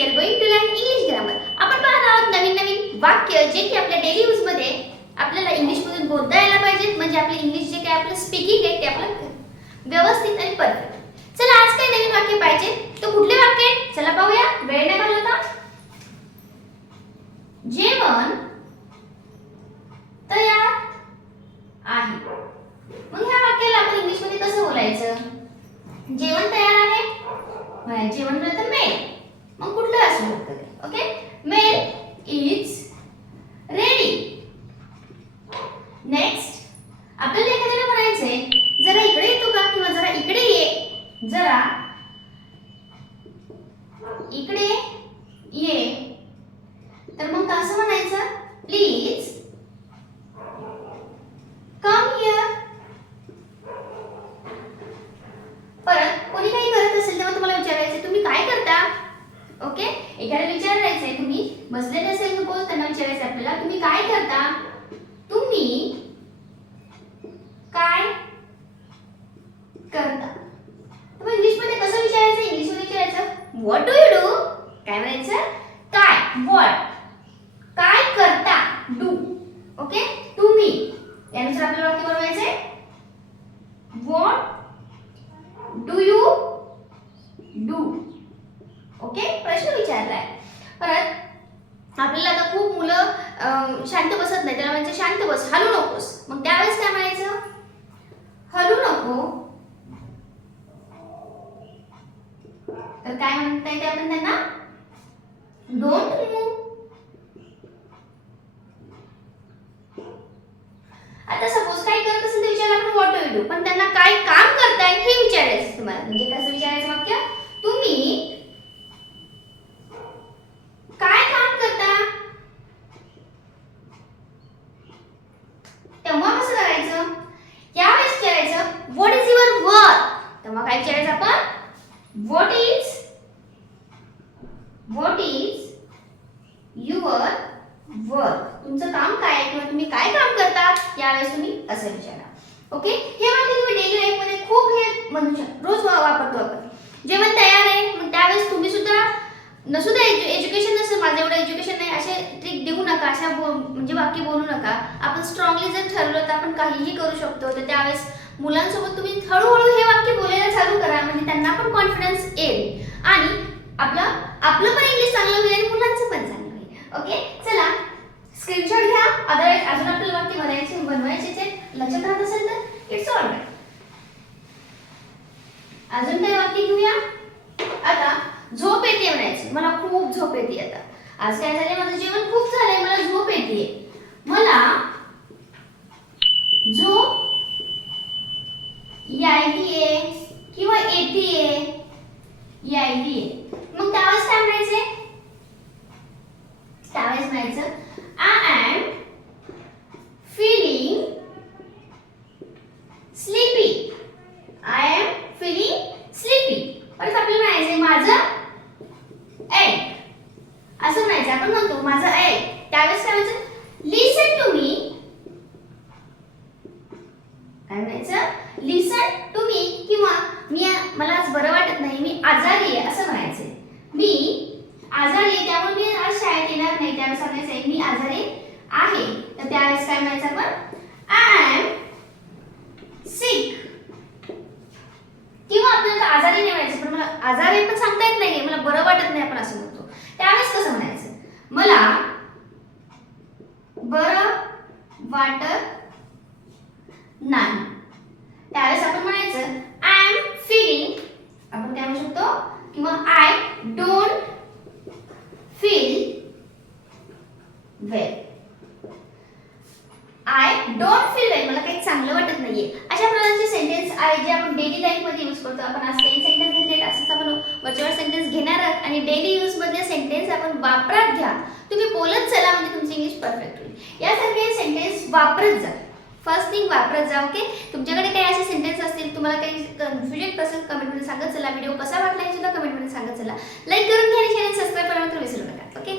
we are going to learn English grammar. आपण पाहत आहोत नवीन नवीन वाक्य जे की आपल्या डेली यूज मध्ये आपल्याला इंग्लिश मधून बोलता यायला पाहिजे, म्हणजे आपले इंग्लिश जे काय आपलं स्पीकिंग आहे ते आपलं व्यवस्थित आणि परफेक्ट. चला आज काय नवीन वाक्य पाहिजे, तो कुठले वाक्य आहे चला पाहूया. वेळ नाही घालवता. जेवण तयार आहे. मग ह्या वाक्याला आपण इंग्लिश मध्ये कसं बोलायचं? जेवण तयार आहे, जेवण म्हणजे मेल. मग कुठलं असू शकतं ते? Okay, mail is ready. Next आपल्याला एखाद्याला म्हणायचंय जरा इकडे येतो का, किंवा जरा इकडे ये, जरा इकडे ये. तर मग कसं म्हणायचं? Please come here. परत कोणी काही करत असेल तेव्हा तुम्हाला विचारायचं तुम्ही काय करता. ओके, एखाद्याला विचारायचंय, तुम्ही बसलेले असेल सपोज, त्यांना विचारायचं आपल्याला तुम्ही काय करता. तुम्ही काय करता. तर इंग्लिश मध्ये कसं विचारायचं? इंग्लिश मध्ये विचारायचं व्हॉट डू यू डू. काय म्हणायचं? काय, व्हॉट. काय करता, डू. ओके, तुम्ही. यानुसार आपल्याला वाक्य बनवायचंय. What do you do. Okay, प्रश्न विचारलाय. परत आपल्याला आता खूप मुलं शांत बसत नाही, त्याला म्हणायचं शांत बस, हलू नकोस. मग त्यावेळेस काय म्हणायचं? हलू नको. तर काय म्हणता येते आपण त्यांना? Don't move. आता सपोज काय करत असेल ते विचारलं आपण व्हॉट डू यू डू, पण त्यांना काय काम करताय हे विचारायचं तुम्हाला. म्हणजे कसं विचारायचं वाक्य? तुम्ही काय काम करता. तेव्हा कसं करायचं? यावेळेस विचारायचं व्हॉट इज युअर वर्क. तेव्हा काय विचारायचं आपण? What is your work. तुमचं काम काय आहे किंवा तुम्ही काय काम करता, यावेळेस तुम्ही असं विचारा. ओके, हे वाक्य तुम्ही डेली लाईफ मध्ये खूप हे म्हणू शकता, रोज वापरतो आपण. जेवण तयार आहे, मग त्यावेळेस तुम्ही सुद्धा नसुद्धा एज्युकेशन नसेल, माझं एवढं एज्युकेशन नाही, असे ट्रिक देऊ नका, अशा म्हणजे वाक्य बोलू नका. आपण स्ट्रॉंगली जर ठरवलं तर आपण काहीही करू शकतो. तर त्यावेळेस मुलांसोबत तुम्ही हळूहळू हे वाक्य बोलायला चालू करा, म्हणजे त्यांना पण कॉन्फिडन्स येईल आणि आपलं पण इंग्लिश चांगलं होईल आणि मुलांचं पण चांगलं होईल. ओके, चला स्क्रीनशॉट घ्या. अदरवाईज अजून आपल्याला वाक्य बनवायचे लक्षात राहत असेल तर इट्स ऑल राईट. अजून काय वाक्य घेऊया. आता झोप येते म्हणायचं. मला खूप झोप येते. आता आज काय झालंय, माझं जेवण खूप झालंय, मला झोप येते. मला झोप यायतीये किंवा येतीये, यायतीये. मग त्यावेळेस काय म्हणायचंय? त्यावेळेस म्हणायचं I am feeling sleepy. I am feeling sleepy. परत आपल्याला म्हणायचंय माझं ऐक. असं म्हणायचं. आपण म्हणतो माझं ऐक. त्यावेळेस काय म्हणायचं? लिसन टू मी. काय म्हणायचं? लिसन टू मी. किंवा मला आज बरं वाटत नाही, मी आजारी आहे, असं म्हणायचंय. मी आजारी आहे त्यामुळे मी आज शाळेत येणार नाही, त्यावेळेस सांगायचंय मी आजारी आहे. तर त्यावेळेस काय म्हणायचं आपण? I am sick. किंवा आपल्याला आजारी नाही म्हणायचं, पण मला आजारी पण सांगता येत नाहीये, मला बरं वाटत नाही, आपण असं म्हणतो. त्यावेळेस कसं म्हणायचं? मला बरं वाटत नाही. त्यावेळेस आपण म्हणायचं आय एम फीलिंग. आपण काय म्हणू शकतो? किंवा I don't feel well. I don't feel well, मला काही चांगलं वाटत नाहीये. अशा प्रकारचे सेंटेन्स आहे जे आपण डेली लाईफ मध्ये यूज करतो. आपण आज 10 सेंटेन्स घेतले, असंच आपण वरचेवर सेंटेन्स घेणार आहोत आणि डेली यूज मधले सेंटेन्स आपण वापरात घ्या. तुम्ही बोलत चला, म्हणजे तुमचं इंग्लिश परफेक्ट होईल. यासारखे सेंटेन्स वापरत जा. फर्स्ट थिंग वापरत जा. ओके, तुमच्याकडे काही असे सेंटेन्स असतील, तुम्हाला काही कन्फ्युजन असेल, कमेंट मध्ये सांगत चला. व्हिडिओ कसा वाटला हे सुद्धा कमेंट मध्ये सांगत चला. लाईक करून घ्या आणि चॅनल सबस्क्राइब करायला विसरू नका. ओके.